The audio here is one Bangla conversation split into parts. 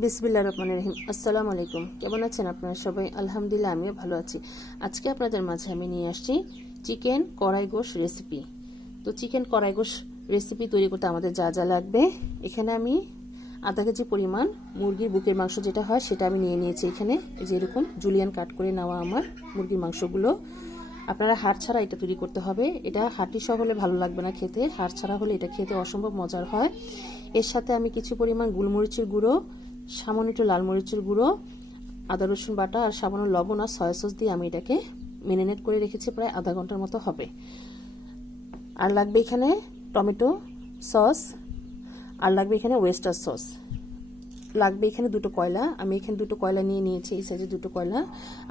বিসমিল্লাহির রহমানির রহিম। আসসালামু আলাইকুম। কেমন আছেন আপনারা সবাই? আলহামদুলিল্লাহ, আমিও ভালো আছি। আজকে আপনাদের মাঝে আমি নিয়ে আসছি চিকেন কড়াই গোশ রেসিপি। তো চিকেন কড়াই গোশ রেসিপি তৈরি করতে আমাদের যা যা লাগবে, এখানে আমি আধা কেজি পরিমাণ মুরগির বুকের মাংস যেটা হয় সেটা আমি নিয়ে নিয়েছি। এখানে এই যে এরকম জুলিয়ান কাট করে নেওয়া আমার মুরগির মাংসগুলো। আপনারা হাড় ছাড়া এটা তৈরি করতে হবে। এটা হাঁটি সহ হলে ভালো লাগবে না খেতে, হাড় ছাড়া হলে এটা খেতে অসম্ভব মজার হয়। এর সাথে আমি কিছু পরিমাণ গোলমরিচের গুঁড়ো, সামান্য একটু লাল মরিচের গুঁড়ো, আদা রসুন বাটা আর সামান্য লবণ আর সয়া সস দিয়ে আমি এটাকে মেরিনেট করে রেখেছি, প্রায় আধা ঘন্টার মতো হবে। আর লাগবে এখানে টমেটো সস, আর লাগবে এখানে ওয়েস্টার সস, লাগবে এখানে দুটো কয়লা। আমি এখানে দুটো কয়লা নিয়ে নিয়েছি, এই সাইজে দুটো কয়লা।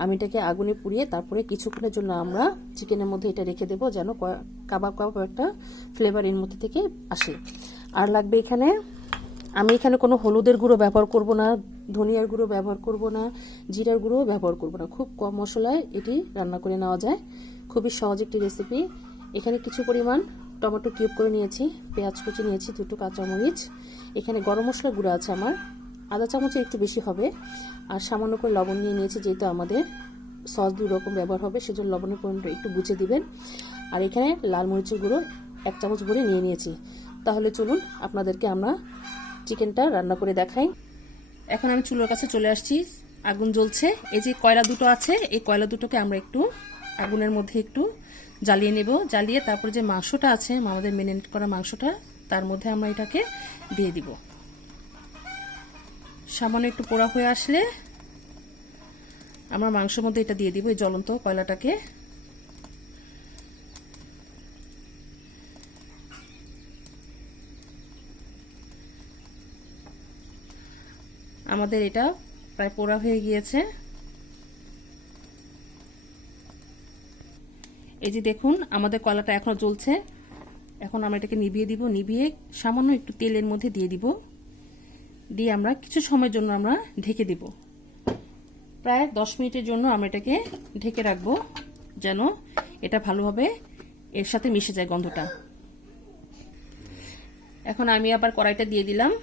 আমি এটাকে আগুনে পুড়িয়ে তারপরে কিছুক্ষণের জন্য আমরা চিকেনের মধ্যে এটা রেখে দেবো, যেন কাবাব কাবাব একটা ফ্লেভার এর মধ্যে থেকে আসে। আর লাগবে এখানে, আমি এখানে কোনো হলুদের গুঁড়ো ব্যবহার করব না, ধনিয়ার গুঁড়ো ব্যবহার করব না, জিরার গুঁড়ো ব্যবহার করব না। খুব কম মশলায় এটি রান্না করে নেওয়া যায়, খুবই সহজ একটি রেসিপি। এখানে কিছু পরিমাণ টমেটো কিউব করে নিয়েছি, পেঁয়াজ কুচি নিয়েছি, দুটো কাঁচামরিচ, এখানে গরম মশলা গুঁড়ো আছে আমার আধা চামচের একটু বেশি হবে, আর সামান্য করে লবণ নিয়ে নিয়েছি, যেহেতু আমাদের সস দুই রকম ব্যবহার হবে সেজন্য লবণের পরিমাণটা একটু বুঝে দিবেন। আর এখানে লাল মরিচের গুঁড়ো 1 চামচ ভরে নিয়ে নিয়েছি। তাহলে চলুন আপনাদেরকে আমরা চিকেনটা রান্না করে দেখাই। এখন আমি চুলোর কাছে চলে আসছি, আগুন জ্বলছে। এই যে কয়লা দুটো আছে, এই কয়লা দুটোকে আমরা একটু আগুনের মধ্যে একটু জ্বালিয়ে নেব। জ্বালিয়ে তারপরে যে মাংসটা আছে, আমাদের মেরিনেট করা মাংসটা, তার মধ্যে আমরা এটাকে দিয়ে দিব। সামান্য একটু পোড়া হয়ে আসলে আমরা মাংসের মধ্যে এটা দিয়ে দিব, এই জ্বলন্ত কয়লাটাকে। আমাদের এটা প্রায় পোড়া হয়ে গিয়েছে। এই যে দেখুন, আমাদের কয়লাটা এখনো জ্বলছে। এখন আমরা এটাকে নিভিয়ে দিব, নিভিয়ে সামান্য একটু তেলের মধ্যে দিয়ে দিব, দিয়ে আমরা কিছু সময়ের জন্য আমরা ঢেকে দিব। প্রায় 10 মিনিটের জন্য আমরা এটাকে ঢেকে রাখবো, যেন এটা ভালোভাবে এর সাথে মিশে যায় গন্ধটা। এখন আমি আবার কড়াইটা দিয়ে দিলাম।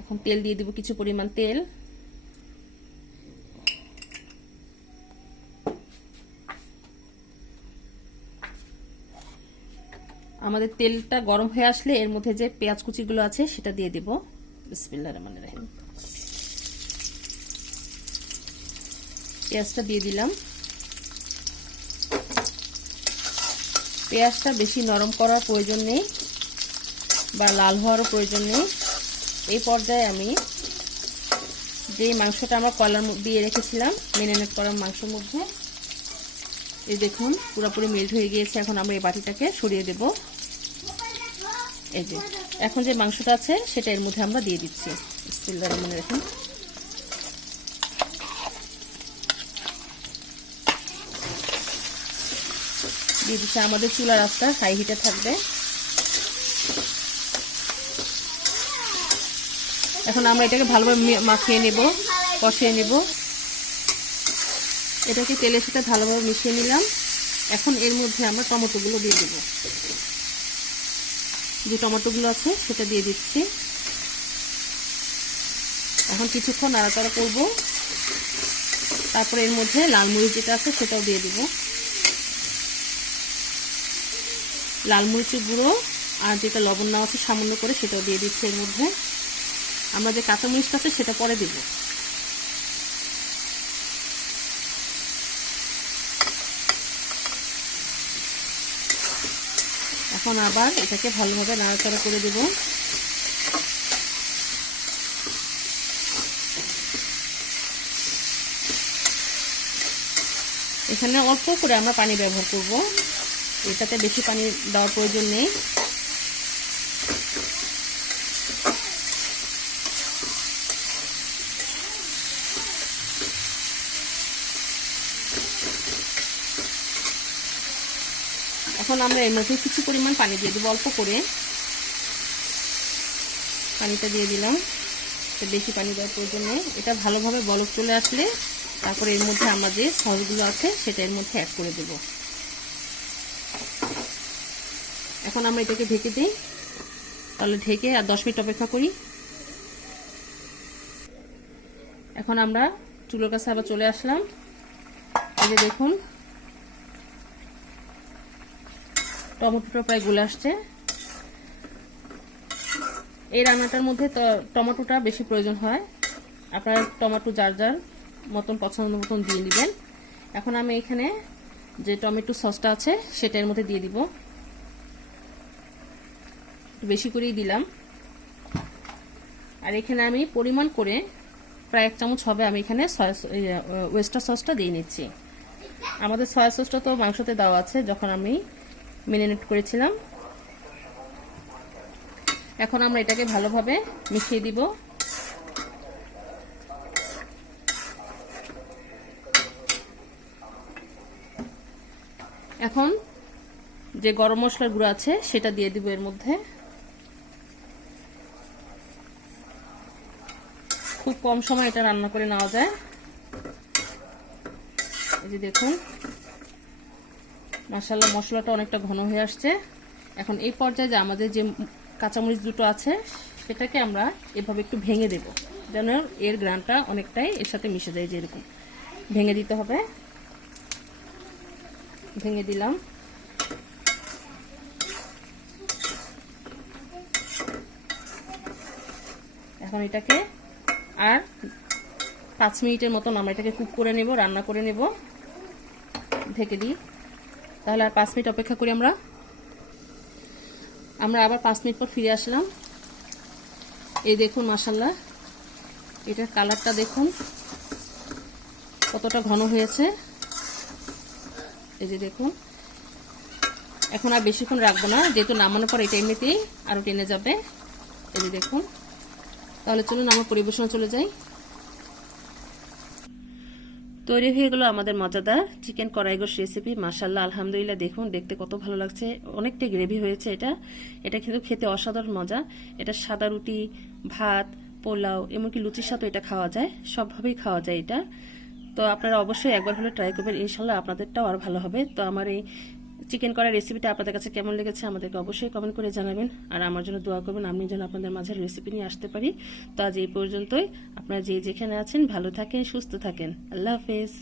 এখন তেল দিয়ে দিব, কিছু পরিমাণ তেল। আমাদের তেলটা গরম হয়ে আসলে এর মধ্যে যে পেঁয়াজ কুচিগুলো আছে সেটা দিয়ে দিব। বিসমিল্লাহির রহমানির রহিম। পেঁয়াজটা দিয়ে দিলাম। পেঁয়াজটা বেশি নরম করার প্রয়োজন নেই বা লাল হওয়ারও প্রয়োজন নেই। এই পর্যায়ে আমি যে মাংসটা আমরা কয়লার দিয়ে রেখেছিলাম মেরিনেট করা মাংসের মধ্যে, এই দেখুন পুরোপুরি মেল্ট হয়ে গিয়েছে। এখন আমরা এই বাটিটাকে সরিয়ে দেব। এই যে এখন যে মাংসটা আছে সেটা এর মধ্যে আমরা দিয়ে দিচ্ছি। বিসমিল্লাহির রহমানির রহিম। দিয়ে দিচ্ছি, আমাদের চুলার আঁচটা হাই হিটে থাকবে। এখন আমরা এটাকে ভালোভাবে মাখিয়ে নেব, কষিয়ে নেব। এটাকে তেলের সাথে ভালোভাবে মিশিয়ে নিলাম। এখন এর মধ্যে আমরা টমেটোগুলো দিয়ে দেব। যে টমেটোগুলো আছে সেটা দিয়ে দিচ্ছি। এখন কিছুক্ষণ নাড়াচাড়া করব। তারপরে এর মধ্যে লাল মরিচ যেটা আছে সেটাও দিয়ে দিব। লাল মরিচের গুঁড়ো আর যেটা লবণ নেওয়া আছে সামান্য করে সেটাও দিয়ে দিচ্ছি এর মধ্যে। আমরা যে কাঁচা মরিচটা আছে সেটা পরে দেব। এখন আবার এটাকে ভালোভাবে নাড়াচাড়া করে দেব। এখানে অল্প করে আমরা পানি ব্যবহার করব, এটাতে বেশি পানি দেওয়ার প্রয়োজন নেই। এখন আমরা এর মধ্যে কিছু পরিমাণ পানি দিয়ে দেবো, অল্প করে পানিটা দিয়ে দিলাম। বেশি পানি দেওয়ার প্রয়োজন নেই। এটা ভালোভাবে বলক চলে আসলে তারপরে এর মধ্যে আমরা যে সসগুলো আছে সেটা এর মধ্যে অ্যাড করে দেব। এখন আমরা এটাকে ঢেকে দিই, তাহলে ঢেকে আর 10 মিনিট অপেক্ষা করি। এখন আমরা চুলোর কাছে আবার চলে আসলাম। এই যে দেখুন টমেটোটা প্রায় গলে আসছে। এই রান্নাটার মধ্যে তো টমেটোটা বেশি প্রয়োজন হয়, আপনারা টমেটো যার যার মতন পছন্দ মতন দিয়ে দিবেন। এখন আমি এখানে যে টমেটো সসটা আছে সেটা এর মধ্যে দিয়ে দিব, বেশি করেই দিলাম। আর এখানে আমি পরিমাণ করে প্রায় 1 চামচ হবে আমি এখানে ওয়েস্টার সসটা দিয়ে নিচ্ছি। আমাদের সয়া সসটা তো মাংসতে দেওয়া আছে যখন আমি ম্যারিনেট করেছিলাম। এখন আমরা এটাকে ভালোভাবে মিশিয়ে দিব। এখন যে গরম মশলার গুঁড়ো আছে সেটা দিয়ে দিব এর মধ্যে। খুব কম সময় এটা রান্না করে নেওয়া যায়। এই যে দেখুন মাশাআল্লাহ মশলাটা অনেকটা ঘন হয়ে আসছে। এখন এই পর্যায়ে যে আমাদের যে কাঁচামরিচ দুটো আছে সেটাকে আমরা এভাবে একটু ভেঙে দেব, যেন এর গ্রানটা অনেকটাই এর সাথে মিশে যায়। যে এরকম ভেঙে দিতে হবে। ভেঙে দিলাম। এখন এটাকে আর 5 মিনিটের মতন আমরা এটাকে কুক করে নেব, রান্না করে নেব। ঢেকে দিই। তাহলে আর 5 মিনিট অপেক্ষা করি আমরা আবার 5 মিনিট পর ফিরে আসলাম। এই দেখুন মাশাআল্লাহ এটার কালারটা দেখুন কতটা ঘন হয়েছে। এই যে দেখুন এখন আর বেশিক্ষণ রাখবো না, যেহেতু নামানোর পর এটা এমনিতেই আরো টেনে যাবে। এই যে দেখুন, তাহলে চলুন আমরা পরিবেশনে চলে যাই। তৈরি হয়ে গেল আমাদের মজাদার চিকেন কড়াই গোশ রেসিপি। মাশাআল্লাহ আলহামদুলিল্লাহ দেখুন দেখতে কত ভালো লাগছে, অনেকটা গ্রেভি হয়েছে। এটা কিন্তু খেতে অসাধারণ মজা। এটা সাদা রুটি, ভাত, পোলাও এমনকি লুচির সাথে এটা খাওয়া যায়, সবভাবেই খাওয়া যায় এটা। তো আপনারা অবশ্যই একবার হলে ট্রাই করবেন, ইনশাল্লাহ আপনাদেরটাও আর ভালো হবে। তো আমার এই চিকেন কড়াই রেসিপিটা আপনাদের কাছে কেমন লেগেছে আমাদেরকে অবশ্যই কমেন্ট করে জানাবেন। আর আমার জন্য দোয়া করবেন আমি যেন আপনাদের মাঝে রেসিপি নিয়ে আসতে পারি। তো আজ এই পর্যন্তই। আপনারা যে যেখানে আছেন ভালো থাকেন, সুস্থ থাকেন। আল্লাহ হাফেজ।